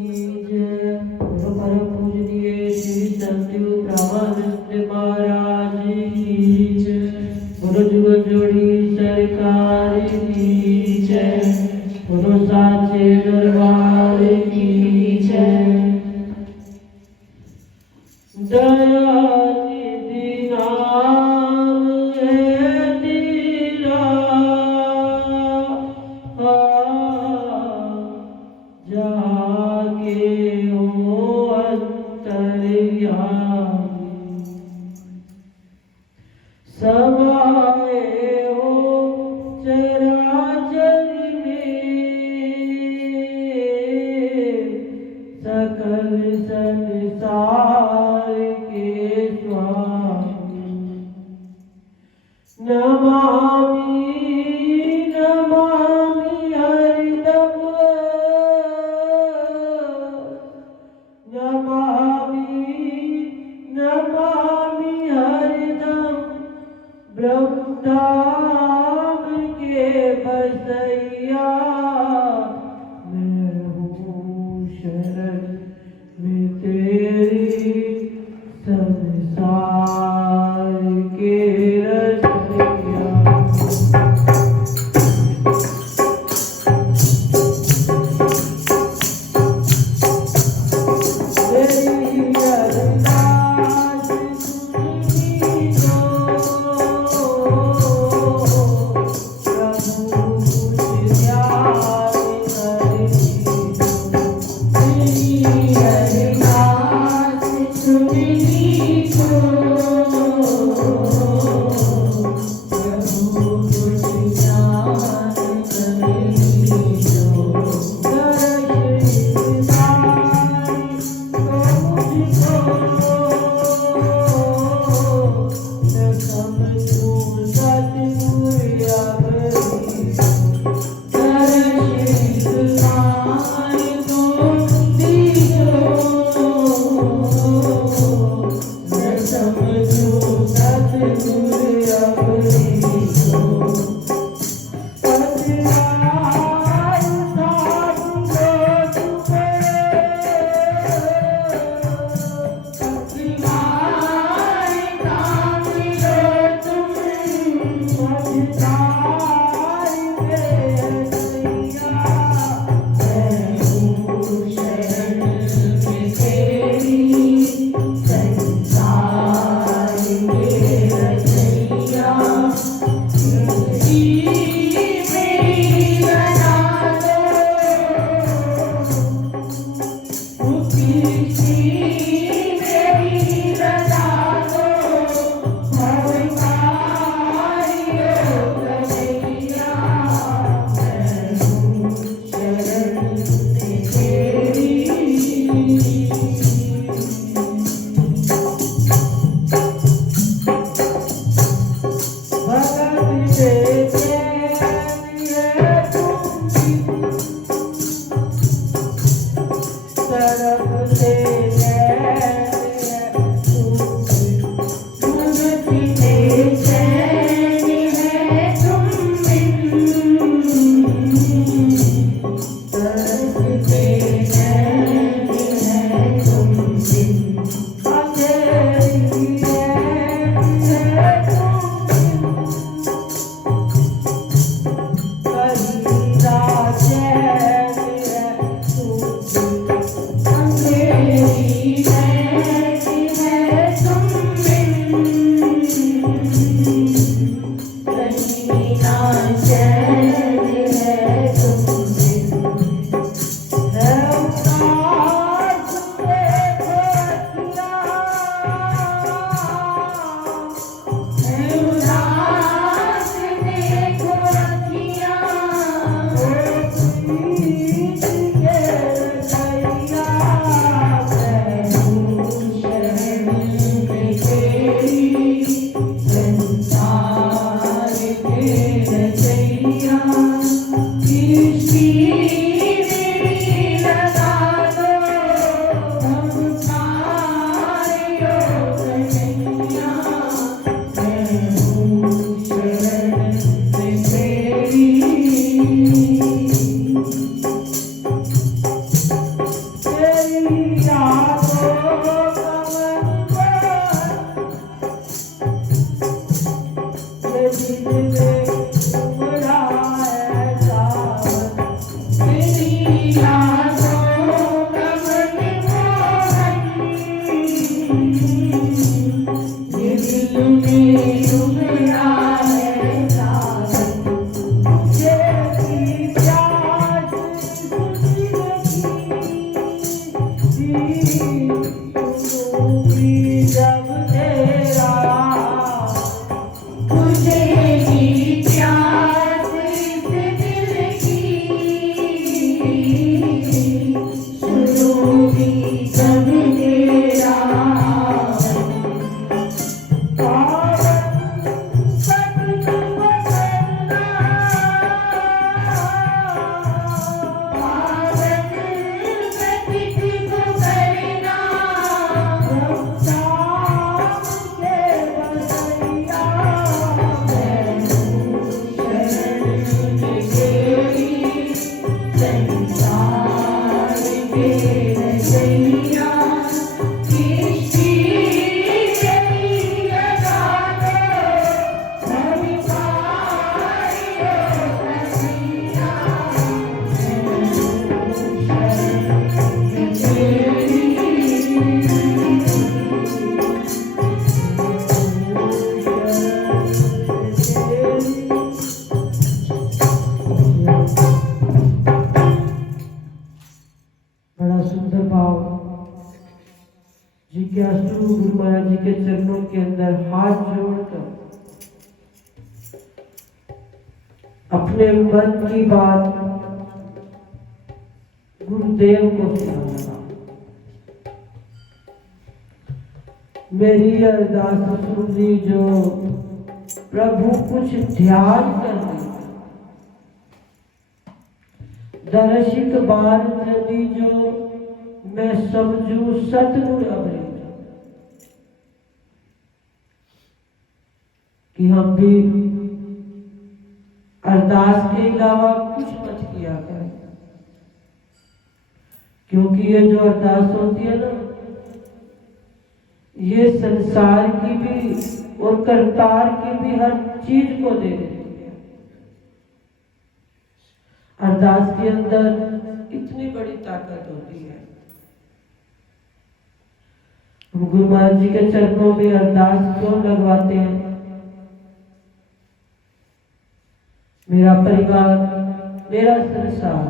परम पूजनीय श्री सतगुरु ब्रह्मानंद महाराज की जय। बोलो जुगत जोड़ी सरकार की जय। बोलो साचे दरबार की जय। दया निधि नाम है तेरा, जाके हो अंतर्यामी, समाए हो चराचर में, सकल संसार के स्वामी। नमामि नमामि हरिदम, नमामि नमामि हरिदम, ब्रह्म धाम के बसैया। मैं हूँ शरण में तेरी, संसार के रसिया। तेरी अरदास सुनी तो प्रभु कुछ ध्यान करी। तेरी अरदास सुनी तो प्रभु कुछ ध्यान जिज्ञासु गुरु महाराज जी के चरणों के अंदर हाथ जोड़कर अपने मन की बात गुरुदेव को सुनाना। मेरी अरदास सुन ली जो प्रभु कुछ ध्यान कर दर्शिक बार यदि जो मैं समझू सतगुरु अमृत कि हम भी अरदास के अलावा कुछ मत किया करें, क्योंकि ये जो अरदास होती है ना ये संसार की भी और करतार की भी हर चीज को दे देती है। अरदास के अंदर इतनी बड़ी ताकत होती है। हम गुरु महाराज जी के चरणों में अरदास क्यों लगवाते हैं? मेरा परिवार, मेरा संसार,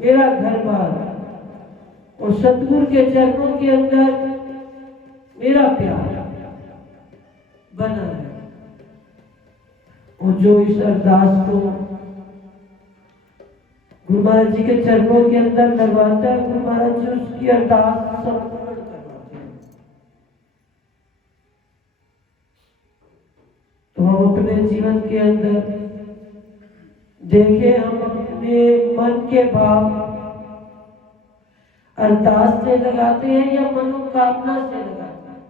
मेरा घर बार और सतगुरु के चरणों के अंदर मेरा प्यार बना है। और जो इस अरदास को गुरु महाराज जी के चरणों के अंदर लगवाता है, गुरु महाराज जी उसकी अरदास संपूर्ण करवाते हैं। तो हम अपने जीवन के अंदर देखें, हम अपने मन के भाव अरदास से लगाते हैं या मनोकामना से लगाते हैं?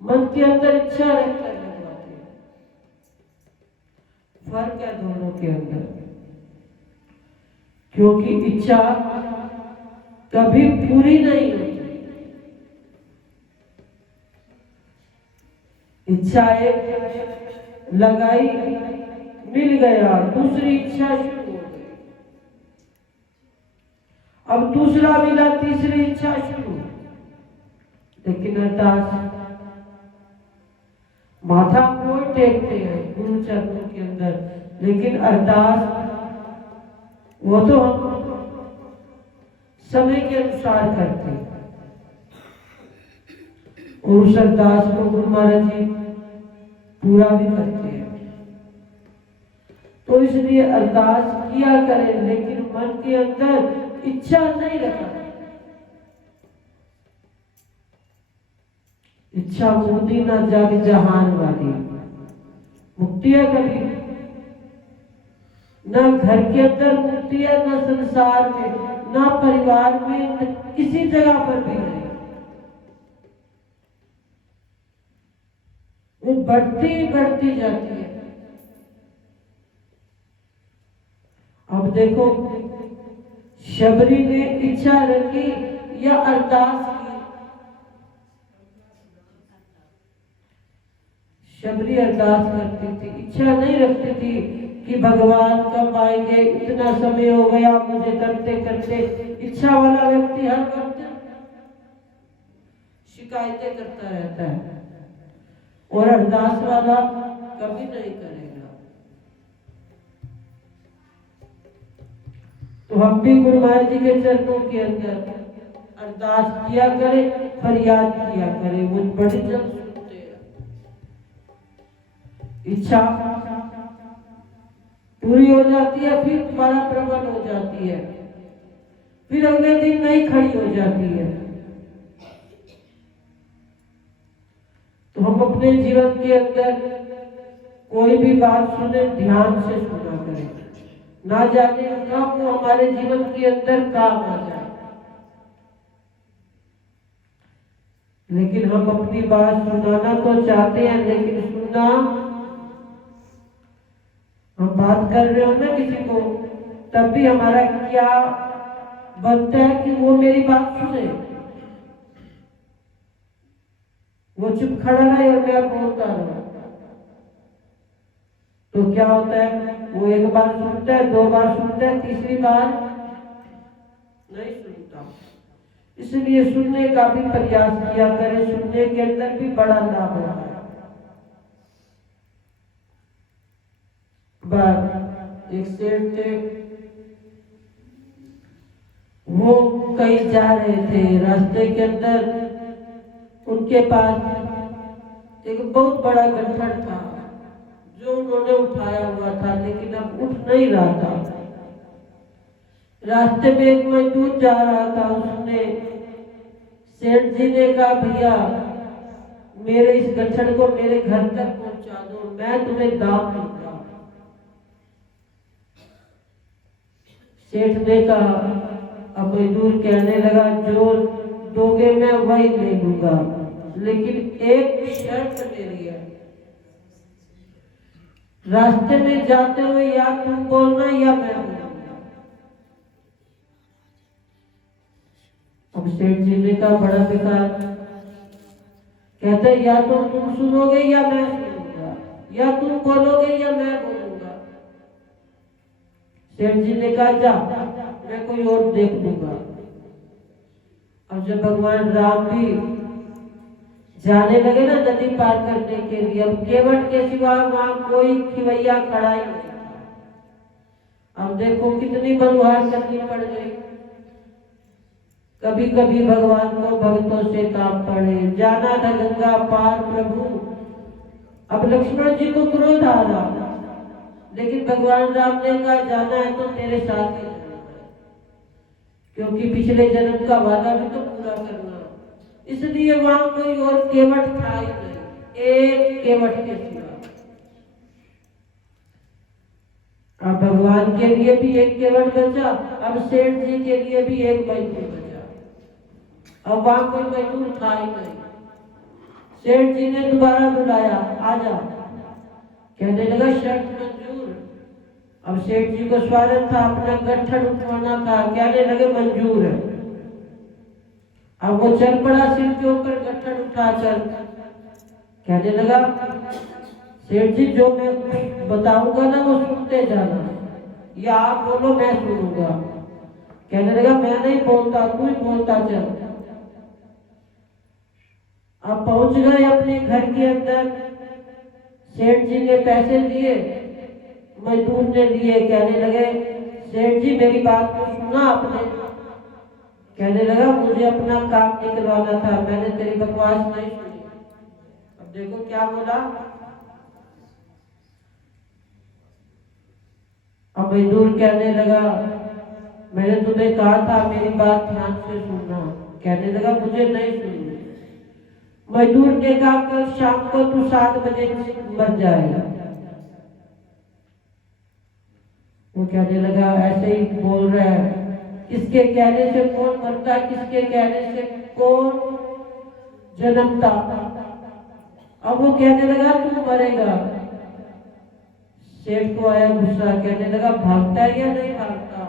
मन के अंदर इच्छा रखकर लगवाते हैं। फर्क है दोनों के अंदर, क्योंकि इच्छा कभी पूरी नहीं होती। इच्छा एक लगाई, मिल गया, दूसरी इच्छा शुरू हो गई, अब दूसरा मिला, तीसरी इच्छा शुरू। लेकिन अरदास माथा कोई टेकते हैं गुरु चरणों के अंदर, लेकिन अरदास वो तो हम समय के अनुसार करते हैं। और उस अरदास को गुरु महाराज जी पूरा भी करते हैं। तो इसलिए अरदास किया करें, लेकिन मन के अंदर इच्छा नहीं रखा। इच्छा मुक्ति न जग जहान वाली, मुक्ति है कभी न घर के अंदर मुक्ति है, न संसार में, न परिवार में, न किसी जगह पर भी नहीं। वो बढ़ती बढ़ती जाती है। अब देखो शबरी ने इच्छा रखी या अरदास की? शबरी अरदास करती थी, इच्छा नहीं रखती थी कि भगवान कब आएंगे, इतना समय हो गया मुझे करते करते। इच्छा वाला व्यक्ति हर वक्त शिकायतें करता रहता है और अरदास वाला कभी नहीं करेगा। तो हम भी गुरु महाराज जी के चरणों के अंदर अरदास किया करें, फरियाद किया करें, वो बड़ी जल्द सुनते हैं। इच्छा पूरी हो जाती है, फिर दोबारा प्रबल हो जाती है, फिर अगले दिन नहीं खड़ी हो जाती है। तो हम अपने जीवन के अंदर कोई भी बात सुने, ध्यान से सुना करें, ना जाने कब वो हमारे जीवन के अंदर काम आ जाए। लेकिन हम अपनी बात सुनाना तो चाहते हैं, लेकिन सुनना, हम बात कर रहे हो ना किसी को, तब भी हमारा क्या बनता है कि वो मेरी बात सुने, वो चुप खड़ा रहे और मैं बोलता रहूं। तो क्या होता है, वो एक बार सुनता है, दो बार सुनता है, तीसरी बार नहीं सुनता। इसलिए सुनने का भी प्रयास किया करें, सुनने के अंदर भी बड़ा लाभ होता है। एक सेठ थे, वो कहीं जा रहे थे, रास्ते के अंदर उनके पास एक बहुत बड़ा गट्ठर था जो उन्होंने उठाया हुआ था, लेकिन अब उठ नहीं रहा था। रास्ते में एक मजदूर जा रहा था, उसने सेठ जी ने कहा, भैया मेरे इस गट्ठर को मेरे घर तक पहुंचा दो, मैं तुम्हें दाम दूंगा। सेठ ने कहा, अब मजदूर कहने लगा, जो दोगे मैं वही ले लूंगा, लेकिन एक शर्त मेरी है, रास्ते में जाते हुए या तुम बोलना या मैं बोलूंगा। अब सेठ जी ने कहा, बड़ा बेकार, कहते या तो तुम सुनोगे या मैं सुनूंगा, या तुम बोलोगे या मैं बोलूंगा। सेठ जी ने कहा, जा मैं कोई और देख लूंगा। अब जब भगवान राम भी जाने लगे ना नदी पार करने के लिए, अब केवट के सिवा वहां कोई खिवैया खड़ा ही नहीं था। अब देखो कितनी बलुहार करनी पड़ गई। कभी कभी भगवान को भक्तों से ताप पड़े, जाना था गंगा पार प्रभु। अब लक्ष्मण जी को क्रोध आ रहा, लेकिन भगवान राम ने कहा, जाना है तो तेरे साथ ही जाना है, क्योंकि पिछले जन्म का वादा भी तो पूरा करना। इसलिए वहां कोई और केवट था ही नहीं, एक केवट के सिवा। अब भगवान के लिए भी एक केवट बचा, अब सेठ जी के लिए भी एक मजदूर बचा। अब वहां कोई मजदूर था ही नहीं। सेठ जी ने दोबारा बुलाया, आजा। कहने लगा, शर्त मंजूर। अब सेठ जी को स्वागत था, अपना गट्ठर उठवाना था, कहने लगे मंजूर है। अब वो चल पड़ा, सिर के ऊपर गट्ठर उठाकर, कहने लगा, सेठ जी जो मैं बताऊंगा ना वो सुनते जाना, या आप बोलो मैं सुनूंगा। कहने लगा, मैं नहीं बोलता, तू ही बोलता चल। अब पहुंच गए अपने घर के अंदर, सेठ जी ने पैसे दिए, मजदूर ने लिए। कहने लगे, सेठ जी मेरी बात को सुना आपने? कहने लगा, मुझे अपना काम निकलवाना था, मैंने तेरी बकवास नहीं सुनी। अब देखो क्या बोला। अब मजदूर कहने लगा, मैंने तुम्हें कहा था मेरी बात ध्यान से सुनना। कहने लगा, मुझे नहीं सुनी। मजदूर ने कहा, कल शाम को तू 7 बजे मर जाएगा। वो कहने लगा, ऐसे ही बोल रहा है, किसके कहने से कौन मरता है, किसके कहने से कौन जन्मता। अब वो कहने लगा, तू मरेगा। सेठ को आया गुस्सा, कहने लगा, भागता है या नहीं भागता।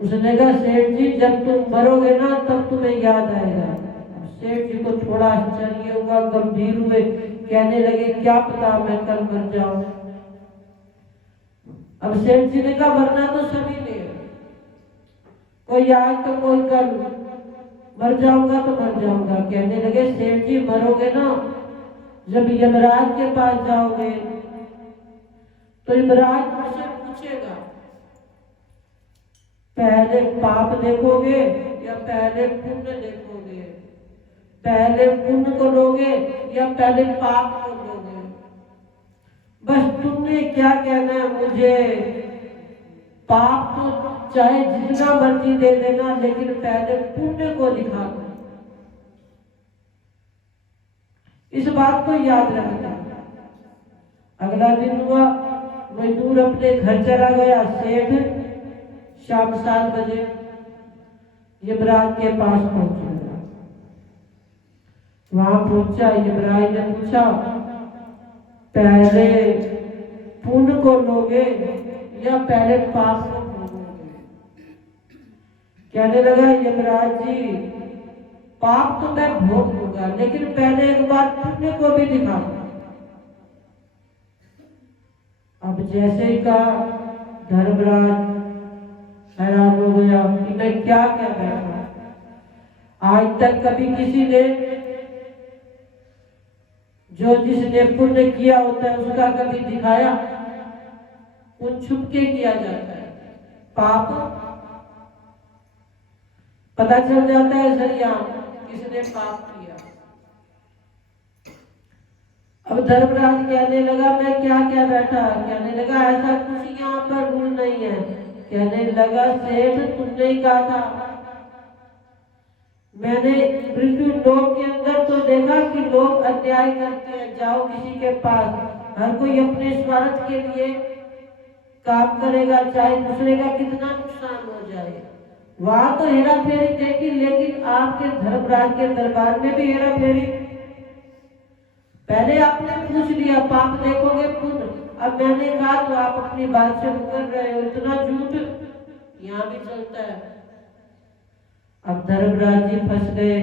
उसने कहा सेठ जी जब तुम मरोगे ना तब तुम्हें याद आएगा। सेठ जी को थोड़ा आश्चर्य हुआ, गंभीर हुए, कहने लगे क्या पता मैं कल मर जाऊं। अब सेठ जी ने कहा मरना तो सभी ने, कोई आज तो कोई कल, मर जाऊंगा तो मर जाऊंगा। कहने लगे सेठ जी मरोगे ना, जब यमराज के पास जाओगे तो यमराज तुमसे पूछेगा पहले पाप देखोगे या पहले पुण्य देखोगे, पहले पुण्य को लोगे या पहले पाप को लोगे। बस तुमने क्या कहना है, मुझे पाप तो चाहे जितना मर्जी दे देना लेकिन पहले पुण्य को दिखा दो। इस बात को याद रखना। अगला दिन हुआ, मजदूर अपने घर चला गया। सेठ शाम 7 बजे यमराज के पास पहुंचेगा। वहां पहुंचा, यमराज ने पूछा पहले पुण्य को लोगे या पहले पाप को भोगोगे। कहने लगा यमराज जी पाप तो मैं भोग लूंगा लेकिन पहले एक बार पुण्य को भी दिखाऊंगा। अब जैसे ही कहा धर्मराज हैरान हो गया कि मैं क्या कह बैठा। आज तक कभी किसी ने जो जिसने पुण्य किया होता है उसका कभी दिखाया? पुण्य छुप के किया जाता है, पाप पता चल जाता है सरिया किसने पाप किया। अब धर्मराज कहने लगा मैं क्या क्या बैठा। कहने लगा ऐसा कुछ यहाँ पर रूल नहीं है। कहने लगा सेठ तुमने ही कहा था, मैंने मृत्यु लोक के अंदर तो देखा कि लोग अन्याय करते हैं, जाओ किसी के पास, हर कोई अपने स्वार्थ के लिए काम करेगा चाहे दूसरे का कितना नुकसान हो जाए। वहां तो हेरा फेरी देखी लेकिन आपके धर्मराज के दरबार में भी हेरा फेरी। पहले आपने पूछ लिया पाप देखोगे पुण्य, अब मैंने कहा तो आप अपनी बात से मुकर रहे हो। इतना झूठ यहाँ भी चलता है। अब धर्मराज जी फंस गए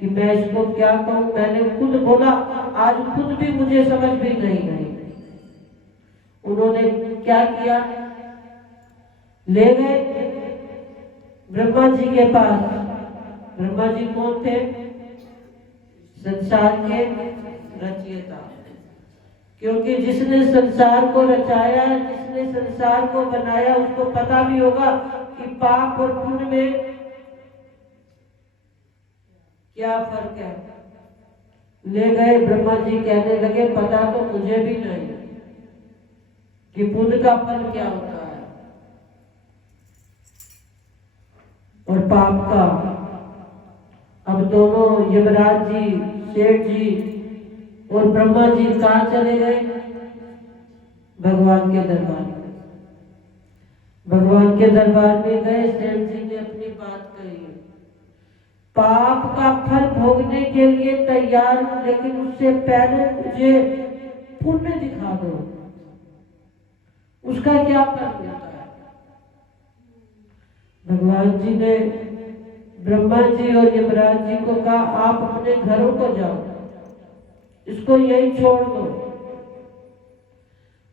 कि मैं इसको क्या कहूं। मैंने खुद बोला, आज खुद भी मुझे समझ भी नहीं आई। उन्होंने क्या किया, ले गए ब्रह्मा जी के पास। ब्रह्मा जी कौन थे? संसार के रचयिता। क्योंकि जिसने संसार को रचाया, जिसने संसार को बनाया, उसको पता भी होगा कि पाप और पुण्य में क्या फर्क है। ले गए ब्रह्मा जी, कहने लगे पता तो मुझे भी नहीं कि पुण्य का फल क्या होता है और पाप का। अब दोनों यमराज जी, सेठ जी और ब्रह्मा जी कहाँ चले गए? भगवान के दरबार में। भगवान के दरबार में गए, सेठ जी ने अपनी बात कही, पाप का फल भोगने के लिए तैयार हूं लेकिन उससे पहले मुझे पुण्य दिखा दो, उसका क्या फल मिलता है। भगवान जी ने ब्रह्मा जी और यमराज जी को कहा आप अपने घरों को जाओ, इसको यही छोड़ दो।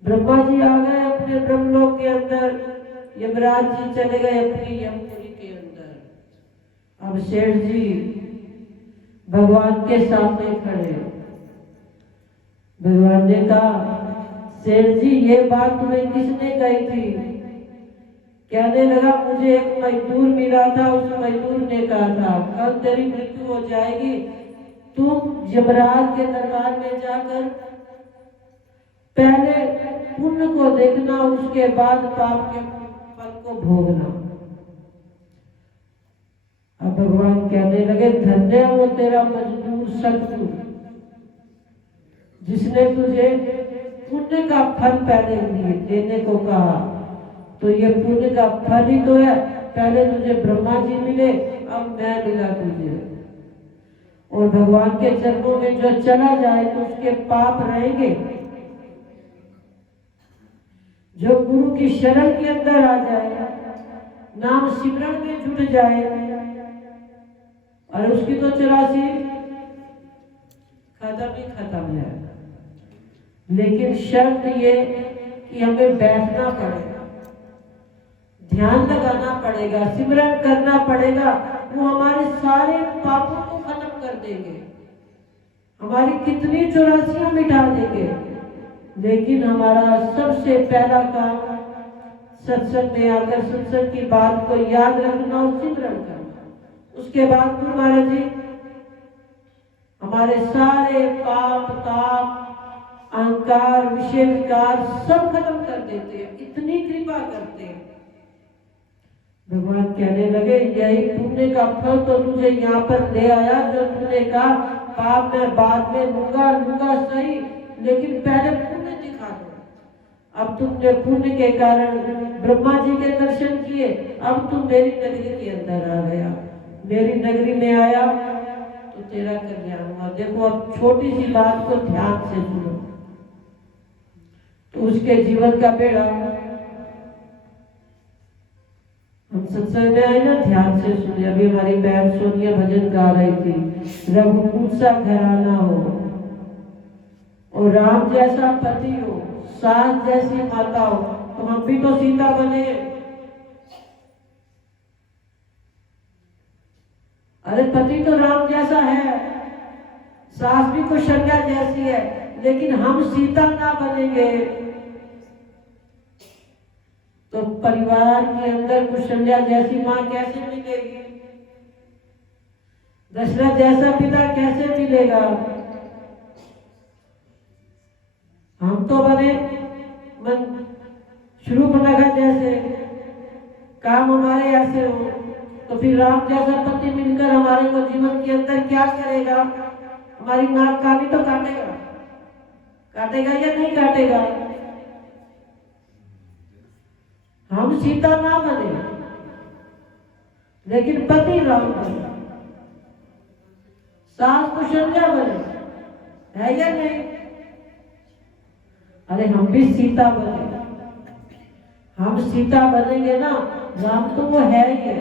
ब्रह्मा जी आ गए अपने ब्रह्मलोक के अंदर, यमराज जी चले गए अपनी यमपुरी के अंदर। अब सेठ जी भगवान के सामने खड़े। भगवान ने कहा सेठ जी ये बात तुम्हें किसने कही थी? कहने लगा मुझे एक मजदूर मिला था, उस मजदूर ने कहा था कल तेरी मृत्यु हो जाएगी, तुम यमराज के दरबार में जाकर पहले पुण्य को देखना, उसके बाद पाप के फल को भोगना। अब भगवान कहने लगे धन्य वो तेरा मजदूर सतगुरु, जिसने तुझे पुण्य का फल पहले देने को कहा। तो ये पुण्य का फल ही तो है, पहले तुझे ब्रह्मा जी मिले, अब मैं मिला तुझे। और भगवान के चरणों में जो चला जाए तो उसके पाप रहेंगे। जो गुरु की शरण के अंदर आ जाएगा नाम सिमरन में जुट जाए और उसकी तो 84 खत्म ही खत्म है। लेकिन शर्त ये कि हमें बैठना पड़ेगा, ध्यान लगाना पड़ेगा, सिमरन करना पड़ेगा। वो हमारे सारे पापों को खत्म कर देंगे, हमारी कितनी 84 मिटा देंगे। लेकिन हमारा सबसे पहला काम सत्संग में आकर सत्संग की बात को याद रखना और सिमरन करना। उसके बाद गुरु महाराज जी हमारे सारे पाप ताप अहंकार विषय विकार सब खत्म कर देते हैं, इतनी कृपा करते हैं। भगवान कहने लगे यही पुण्य का फल तो तुझे यहाँ पर ले आया, जो तुमने कहा पाप में बाद में लूंगा सही, लेकिन पहले पुण्य दिखा दो। अब तुमने पुण्य के कारण ब्रह्मा जी के दर्शन किए, अब तुम मेरी नगरी के अंदर आ गया। मेरी नगरी में आया तो तेरा कल्याण हुआ। देखो अब छोटी सी बात को ध्यान से सुनो तो उसके जीवन का बेड़ा। हम सत्संग में आए ना, ध्यान से सुनिए। अभी हमारी बहन सोनिया भजन गा रही थी, रघुकुल सा घराना हो और राम जैसा पति हो, सास जैसी माता हो, तो हम भी तो सीता बने। अरे पति तो राम जैसा है, सास भी कौशल्या जैसी है, लेकिन हम सीता ना बनेंगे तो परिवार के अंदर कौशल्या जैसी माँ कैसे मिलेगी, दशरथ जैसा पिता कैसे मिलेगा। हम तो बने मन शूर्पणखा जैसे, काम हमारे ऐसे हो, तो फिर राम जैसा पति मिलकर हमारे को जीवन के अंदर क्या करेगा, हमारी नाक कानी तो काटेगा या नहीं काटेगा। हम सीता ना बने लेकिन पति राम बने, सास कौशल्या बने, है या नहीं। अरे हम भी सीता बने, हम सीता बनेंगे ना, राम तो वो है ही है,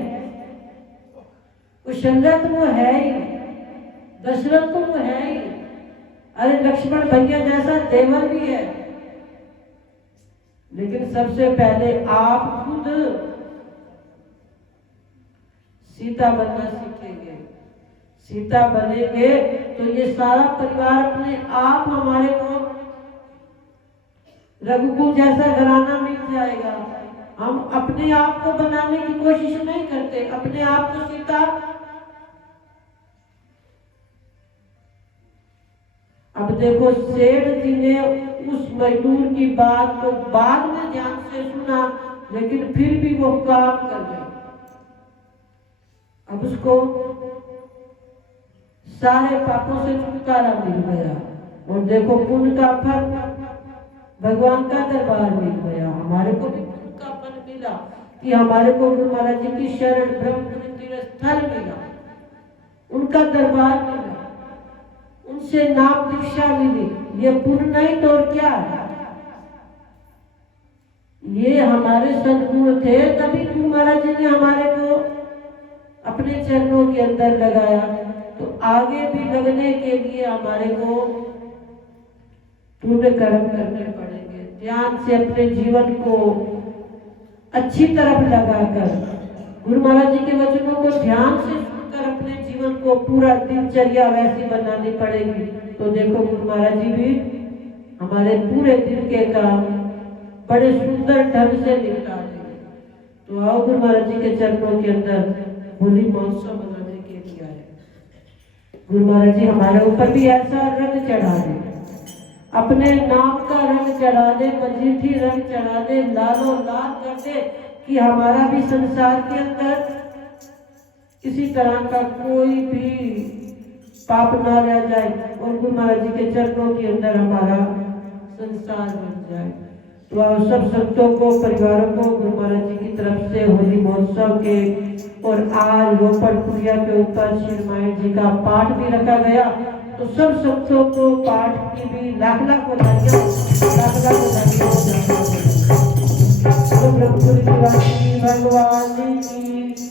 कौशल्या तो वो है ही, दशरथ तो वो है ही। अरे लक्ष्मण भैया जैसा देवर भी है, लेकिन सबसे पहले आप खुद सीता बनना सीखेंगे। सीता बनेंगे तो ये सारा परिवार अपने आप हमारे को रघुकुल जैसा घराना मिल जाएगा। हम अपने आप को बनाने की कोशिश नहीं करते, अपने आप को सीता। अब देखो सेठ जी ने उस मजदूर की बात को बाद में ध्यान से सुना, लेकिन फिर भी वो काम कर गए। अब उसको सारे पापों से छुटकारा मिल गया और देखो पुण्य का फल भगवान का दरबार मिल गया। हमारे को भी पुण्य का फल मिला कि हमारे को गुरु महाराज जी की शरण ब्रह्म तीर्थ स्थल मिला, उनका दरबार मिला, उनसे नाम दीक्षा मिली। ये पुण्य नहीं तो और क्या है। ये हमारे सद्गुण थे, तभी गुरु महाराज जी ने हमारे को अपने चरणों के अंदर लगाया। तो आगे भी लगने के लिए हमारे को पुण्य कर्म करने पड़ेंगे। ध्यान से अपने जीवन को अच्छी तरफ लगाकर गुरु महाराज जी के वचनों को ध्यान से सुनकर अपने जीवन को पूरा दिनचर्या वैसी बनानी पड़ेगी। तो देखो गुरु महाराज जी भी हमारे पूरे दिन के काम बड़े सुंदर ढंग से निपटा देंगे। तो आओ गुरु महाराज जी के चरणों के अंदर होली महोत्सव मनाने के लिए आए। गुरु महाराज जी हमारे ऊपर भी ऐसा रंग चढ़ा दे, अपने नाम का रंग चढ़ा दे, मजीठी रंग चढ़ा दे, लालो लाल कर दे कि हमारा भी संसार के अंदर किसी तरह का कोई भी पाप ना रह जाए और गुरु महाराज जी के चरणों के अंदर हमारा संसार बन जाए। तो आप सब संतों को, परिवारों को गुरु महाराज जी की तरफ से होली महोत्सव के और आज रोपड़ कुरिया के ऊपर श्री रामायण जी का पाठ भी रखा गया। तो सब संतों को पाठ की भी लाख लाख बधाइयां। ब्रह्मपुर निवासी भगवान की